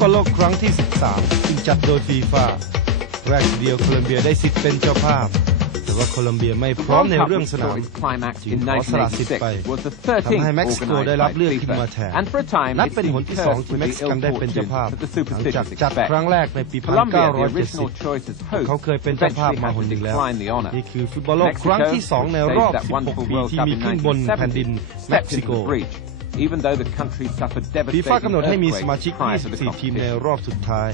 บอลโลกครั้งที่13ซึ่งจัดโดยฟีฟ่าแรกเดียวโคลอมเบียได้สิทธิ์เป็นเจ้าภาพแต่ว่าโคลอมเบียไม่พร้อมในเรื่องสนามจึงขอสละสิทธิ์ไปทำให้เม็กซิโกได้รับเลือกขึ้นมาแทนนับเป็นหนที่2ที่เม็กซิกันได้เป็นเจ้าภาพหลังจากจัดครั้งแรกในปี 1970 เขาเคยเป็นเจ้าภาพมาหนหนึ่งแล้วนี่คือฟุตบอลโลกครั้งที่2ในรอบ16 ปีที่มีขึ้นบนแผ่นดินเม็กซิโกฟีฟ่ากำหนดให้มีสมาชิก24 ทีมในรอบสุดท้าย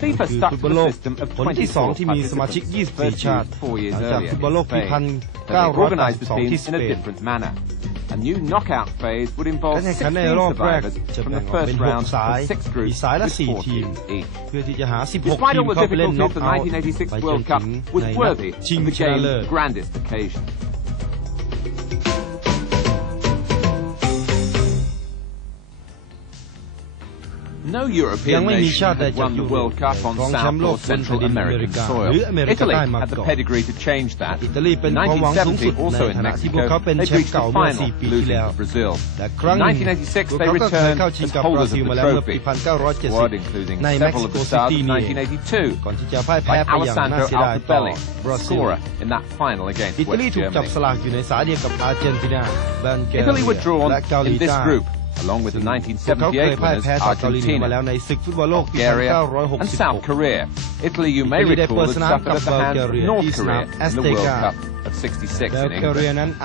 คือฟุตบอลโลกผลที่2ที่มีสมาชิก24 ชาติหลังจากฟุตบอลโลกปี 1982 ที่สเปนการแข่งขันในรอบแรกจะแบ่งออกเป็น6 สายมีสายละ4 ทีมเพื่อที่จะหา16 ทีมเข้าไปเล่นน็อกเอาท์ไปจนถึงในนัดชิงชนะเลิศยังไม่มีชาติใดจากยุโรปรองแชมป์โลกบนแผ่นดินอเมริกาหรืออเมริกาใต้มาก่อนอิตาลีเป็นความหวังสูงสุดในขณะที่พวกเขาเป็นแชมป์เก่าเมื่อ4 ปีที่แล้วแต่ครั้งนี้พวกเขาก็เคยเข้าชิงกับบราซิลมาแล้วเมื่อปี 1970 ในเม็กซิโกซิตี้นี่ก่อนที่จะพ่ายแพ้ไปอย่างน่าเสียดายต่อบราซิลอิตาลีถูกจับสลากอยู่ในสายเดียวกับอาร์เจนตินาบัลแกเรียและเกาหลีใต้along with the 1978 winners Argentina, Bulgaria, and South Korea. Italy, you may recall, had suffered at the hands of North Korea in the World Cup of '66 in England.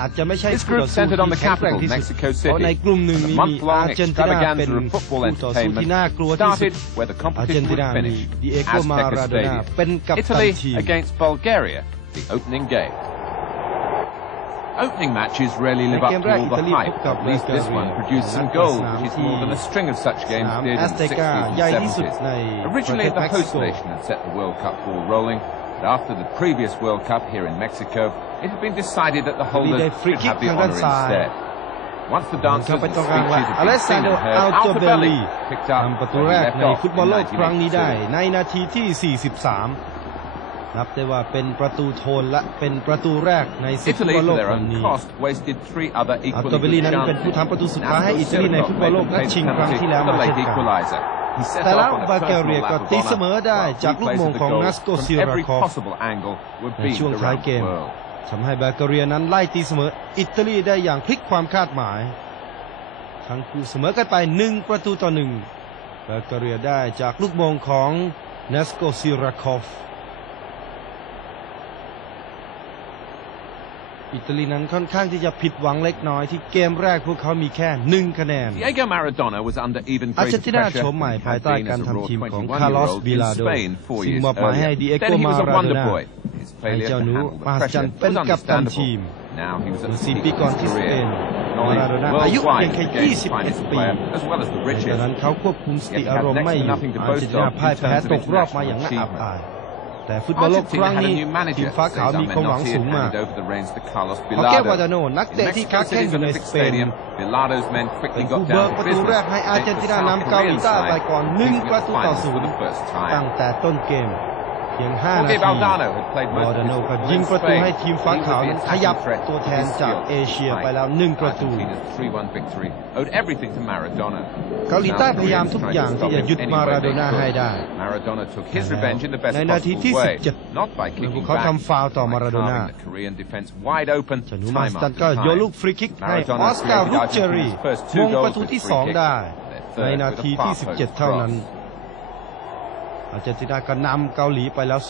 This group centered on the capital, Mexico City. The month-long extravaganza of football entertainment started where the competition would finish. Azteca Stadium. Italy against Bulgaria, the opening game. Opening matches rarely live up to all the hype. At least this one produced some goals, which is more than a string of such games did in the 60s and 70s. Originally, the host nation had set the World Cup ball rolling, but after the previous World Cup here in Mexico, it had been decided that the holders should have the honor instead. Once the dancers and speeches had been seen and heard, Altobelli picked up where he left off in 1986. นับได้ว่าเป็นประตูโทนและเป็นประตูแรกในศึกฟุตบอลโลกครั้งนี้อัลโตเบลลีนั้นเป็นผู้ทำประตูสุดท้ายให้อิตาลีในฟุตบอลโลกนัดชิงครั้งที่แล้วมาเช่นกันแต่แล้วบัลแกเรียก็ตีเสมอได้จากลูกโมงของนัสโกซิราคอฟในช่วงท้ายเกมทำให้บัลแกเรียนั้นไล่ตีเสมออิตาลีได้อย่างพลิกความคาดหมายทั้งคู่เสมอกันไป1-1บัลแกเรียได้จากลูกโมงของนัสโกซิราคอฟอิตาลีนั้นค่อนข้างที่จะผิดหวังเล็กน้อยที่เกมแรกพวกเขามีแค่1 คะแนนอาร์เจนตินาโฉมใหม่ภายใต้การทำทีมของคาร์ลอสบิลาโดซึ่งมอบหมายให้ดิเอโกมาราโดน่าให้เจ้าหนูมหัศจรรย์เป็นกัปตันทีมเมื่อ4 ปีก่อนที่สเปนมาราโดน่าอายุเพียงแค่21 ปีดังนั้นเขาควบคุมสติอารมณ์ไม่อยู่อาร์เจนตินาพ่ายแพ้ตกรอบมาอย่างน่าอับอายแต่ฟุตบอลโลกครั้งนี้ทีมฟ้าขาวมีความหวังสูงมากฮอเก้วาดาโนนักเตะที่ค้าแข่งอยู่ในสเปนเป็นผู้เบิกประตูแรกให้อาร์เจนตินานำเกาหลีใต้ไปก่อน1-0ตั้งแต่ต้นเกมเพียง5 นาทีวาดาโนก็ยิงประตูให้ทีมฟ้าขาวนั้นขยับตัวแทนจากเอเชียไปแล้ว1 ประตูเกาหลีใต้พยายามทุกอย่างที่จะหยุดมาราโดน่าให้ได้ในนาทีที่17พวกเขาทำฟาวล์ต่อมาราโดน่าชนูมาสตันก็โยนลูกฟรีคิกให้ออสการ์รูเจอรีมงประตูที่2ได้ในนาทีที่17เท่านั้นอาร์เจนตินาก็นำเกาหลีไปแล้ว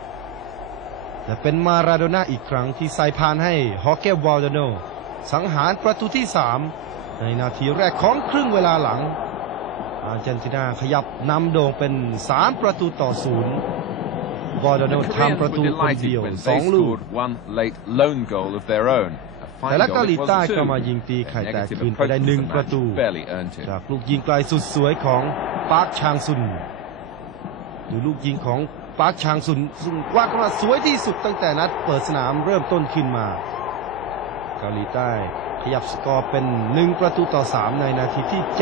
2-0 แต่เป็นมาราโดน่าอีกครั้งที่ใส่พานให้ฮอเก้วาลดาโนสังหารประตูที่3ในนาทีแรกของครึ่งเวลาหลังอาร์เจนตินาขยับนำโด่งเป็น3-0 วาลดาโนทำประตูคนเดียว2 ลูกแต่ละเกาหลีใต้ก็มายิงตีไข่แตกคืนไปได้1 ประตูจากลูกยิงไกลสุดสวยของปาร์คชางซุนดูลูกยิงของปาร์คชางซุนซึ่งว่ากันว่าสวยที่สุดตั้งแต่นัดเปิดสนามเริ่มต้นขึ้นมาเกาหลีใต้ขยับสกอร์เป็น1-3ในนาทีที่72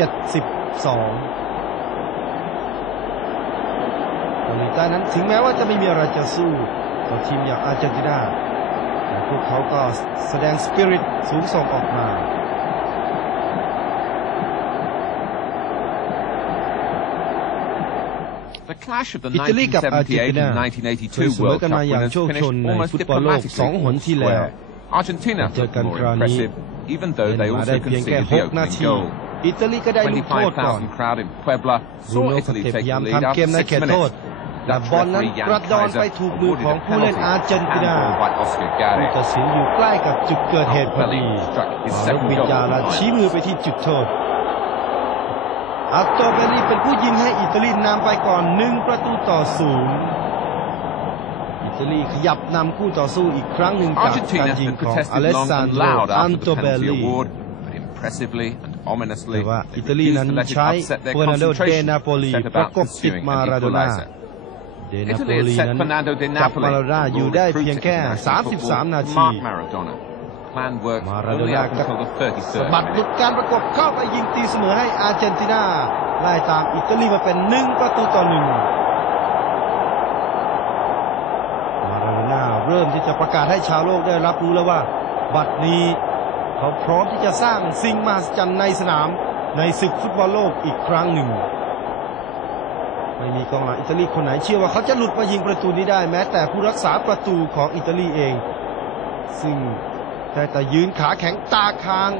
เกาหลีใต้นั้นถึงแม้ว่าจะไม่มีอะไรจะสู้ต่อทีมอย่างอาร์เจนตินาแต่พวกเขาก็แสดงสปิริตสูงส่งออกมา The clash of the 1978 and 1982 World Cup winners finished almost diplomatically in square. Argentina looked more impressive, even though they also conceded the opening goal. 25,000 crowd in Puebla saw Italy take the lead after 6 minutes. แต่บอลนั้นกระดอนไปถูกมือของผู้เล่นอาร์เจนตินาผู้ตัดสินอยู่ใกล้กับจุดเกิดเหตุพอดีลูกวิจาระชี้มือไปที่จุดโทษอัตโตเบลลีเป็นผู้ยิงให้อิตาลีนำไปก่อน1-0อิตาลีขยับนำคู่ต่อสู้อีกครั้งหนึ่งจากการยิงของอเลสซานโดอันโตเบลลีแต่ว่าอิตาลีนั้นใช้เฟอร์นันโด เดนาโปลีประกบติดมาราโดน่าเดนาโปลีนั้นจับมาราโดน่าอยู่ได้เพียงแค่33 นาทีมาราโดน่าก็สะบัดหลุดการประกบเข้าไปยิงตีเสมอให้อาร์เจนตินาไล่ตามอิตาลีมาเป็น1-1มาราโดน่าเริ่มที่จะประกาศให้ชาวโลกได้รับรู้แล้วว่าบัดนี้เขาพร้อมที่จะสร้างสิ่งมหัศจรรย์ในสนามในศึกฟุตบอลโลกอีกครั้งหนึ่งไม่มีกองหลังอิตาลีคนไหนเชื่อว่าเขาจะหลุดมายิงประตูนี้ได้แม้แต่ผู้รักษาประตูของอิตาลีเองซึ่งแต่ยืนขาแข็งตาค้าง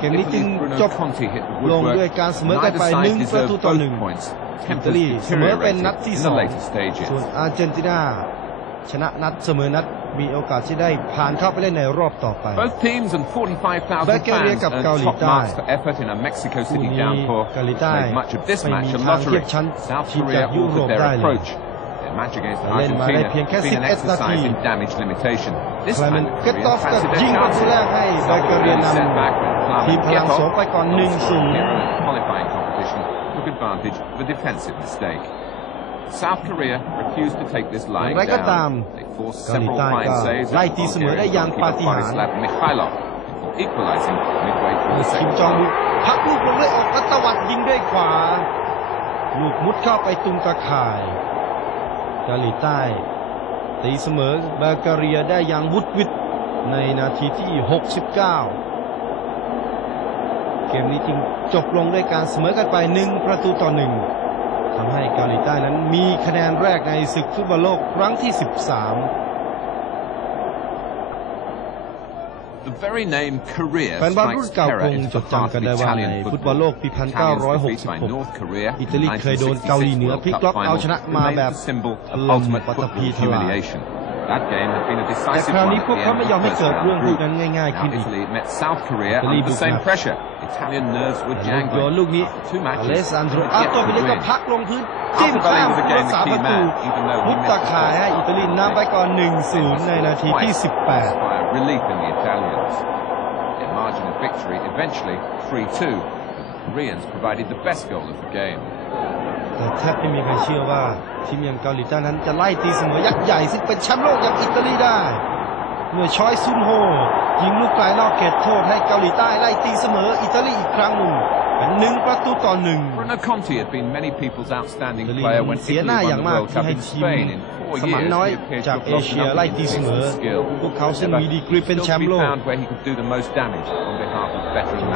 เกมนี้จึงจบลงด้วยการเสมอกันไป1-1อิตาลีเสมอเป็นนัดที่2ส่วนอาร์เจนตินาชนะนัดเสมอนัดมีโอกาสที่ได้ผ่านเข้าไปเล่นในรอบต่อไปบัลแกเรียกับเกาหลีใต้คู่นี้เกาหลีใต้ไม่มีทางเทียบชั้นทีมจากยุโรปได้เลยเล่นมาได้เพียงแค่11 นาทีคลาเมนเกตตอฟก็ยิงประตูแรกให้บัลแกเรียนำทีมพลังสองไปก่อน1-0took advantage of a defensive mistake. South Korea refused to take this line down. They forced several fine saves of Borislav Mikhailov before equalizing midway through the second half. พักลูกลงได้ออกตวัดยิงด้วยขวาลูกมุดเข้าไปตุงตะข่ายเกาหลีใต้ตีเสมอบัลแกเรียได้อย่างวุดวิดในนาทีที่69เกมนี้จึงจบลงด้วยการเสมอกันไป1-1ทำให้เกาหลีใต้นั้นมีคะแนนแรกในศึกฟุตบอลโลกครั้งที่13แฟนบอลรุ่นเก่าคงจดจำกันได้ว่าในฟุตบอลโลกปี1966อิตาลีเคยโดนเกาหลีเหนือพลิกล็อกเอาชนะมาแบบถล่มปัตตภีทลายแต่คราวนี้พวกเขาไม่ยอมให้เกิดเรื่องพวกนั้นง่ายๆขึ้นอีกอิตาลีบุกหนักโยนลูกนี้อเลสซานโดอัลโตเบลลีก็พักลงพื้นจิ้มข้ามผู้รักษาประตูมุดตะข่ายให้อิตาลีนำไปก่อน1-0ในนาทีที่18แต่แทบไม่มีใครเชื่อว่าทีมอย่างเกาหลีใต้นั้นจะไล่ตีเสมอยักษ์ใหญ่ซึ่งเป็นแชมป์โลกอย่างอิตาลีได้เมื่อชอยซุนโฮยิงลูกไกลนอกเขตโทษให้เกาหลีใต้ไล่ตีเสมออิตาลีอีกครั้งหนึ่งเป็น1-1เสียหน้าอย่างมากที่ให้ทีมสมัยน้อยจากเอเชียไล่ตีเสมอพวกเขาซึ่งมีดีกรีเป็นแชมป์โลก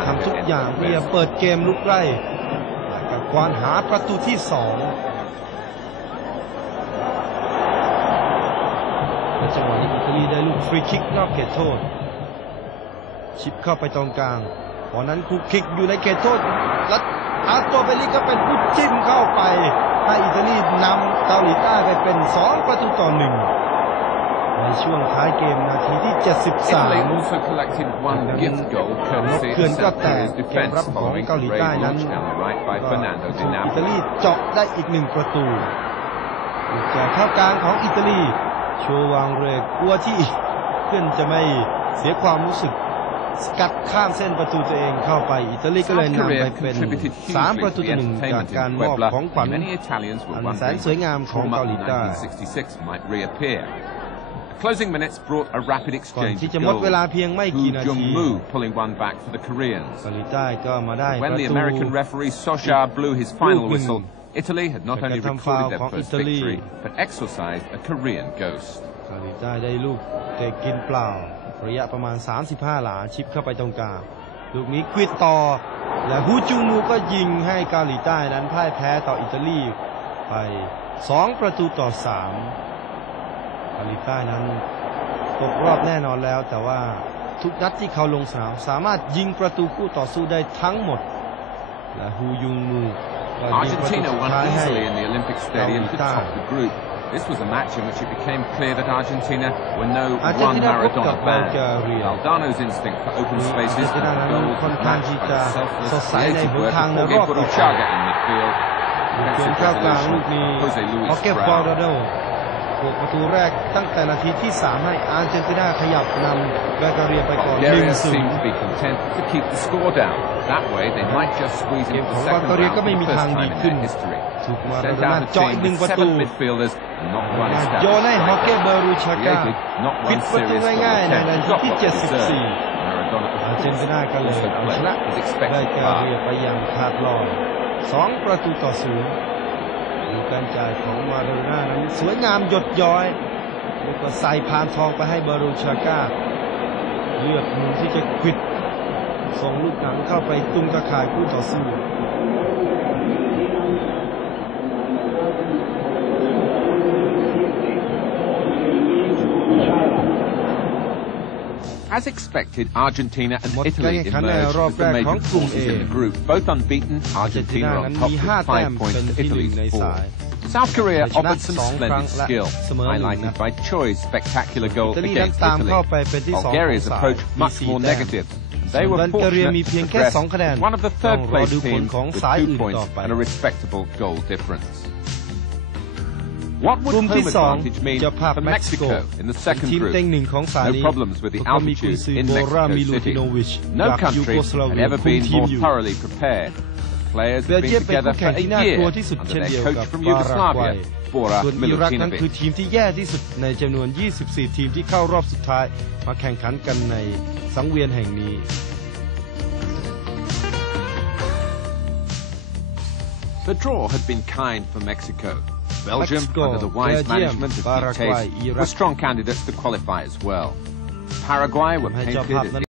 ทำทุกอย่างเพื่อเปิดเกมลุกไล่กับควานหาประตูที่2จังหวะนี้อิตาลีได้ลูกฟรีคิกนอกเขตโทษชิปเข้าไปตรงกลางตอนนั้นคูคิกอยู่ในเขตโทษแล้วอาร์โตเบลลีก็เป็นผู้จิ้มเข้าไปให้อิตาลีนำเกาหลีใต้ไปเป็น2-1ในช่วงท้ายเกมนาทีที่73นกเขื่อนก็แตกเกมรับของเกาหลีใต้นั้นอิตาลีเจาะได้อีก1 ประตูจากเข้ากลางของอิตาลีโชวางเรกลัวที่เพื่อนจะไม่เสียความรู้สึกสกัดข้ามเส้นประตูตัวเองเข้าไปอิตาลีก็เลยนำไปเป็น3-1จากการมอบของขวัญอันแสนสวยงามของเกาหลีใต้ Closing minutes brought a rapid exchange of goals. Hu Jung-moo pulling one back for the Koreans. When the American referee Sosha blew his final whistle, Italy had not only recorded their first victory, but exorcised a Korean ghost. เกาหลีใต้ได้ลูกเตะกินเปล่าระยะประมาณ35 หลาชิปเข้าไปตรงกลาง ลูกนี้ควิดต่อและฮูจุงมูก็ยิงให้เกาหลีใต้นั้นพ่ายแพ้ต่ออิตาลีไป2-3เกาหลีใต้นั้นตกรอบแน่นอนแล้วแต่ว่าทุกนัดที่เขาลงสนามสามารถยิงประตูคู่ต่อสู้ได้ทั้งหมดและฮูยุงมูก็ยิงประตูสุดท้ายให้เกาหลีใต้This was a match in which it became clear that Argentina were no one Maradona band. Valdano's instinct for open spaces and goals was matched by the selfless, creative work of Jorge Burruchaga in midfield. Defensive resolution of Jose Luis Brown. ประตูแรกตั้งแต่นาทีที่3ให้อาร์เจนตินาขยับนำบัลแกเรียไปก่อน Bulgaria seemed to be content to keep the score down. That way, they might just squeeze into the second round for the first time in their history. Sent out a team with 7 midfielders and not one established. โยนให้ฮอกเก้เบอรูชากาปิดประตูง่ายๆในนาทีที่74อาร์เจนตินาก็เลยเอาชนะบัลแกเรียไปอย่างขาดลอย2-0การจ่ายของมาโดน่านั้นสวยงามหยดย้อยแล้วก็ใส่พานทองไปให้บารูชาก้าเลือกมุมที่จะควิดส่งลูกหนังเข้าไปตุ้มตะข่ายคู่ต่อสู้ As expected, Argentina and Italy emerged as the major forces in the group. Both unbeaten, Argentina on top with 5 points to Italy's 4. South Korea offered some splendid skill, highlighted by Choi's spectacular goal against Italy. Bulgaria's approach much more negative. They were fortunate to progress as one of the third-place teams with 2 points and a respectable goal difference. What would home advantage mean for Mexico in the second group? No problems with the altitude in Mexico City. No country had ever been more thoroughly prepared. The players have been together for a year under their coach from Yugoslavia, Bora Milutinovic. คือทีมที่แย่ที่สุดในจำนวน24ทีมที่เข้ารอบสุดท้ายมาแข่งขันกันในสังเวียนแห่งนี้ The draw had been kind for Mexico. Belgium, under the wise management of Dictate, were strong candidates to qualify as well. Paraguay were painted as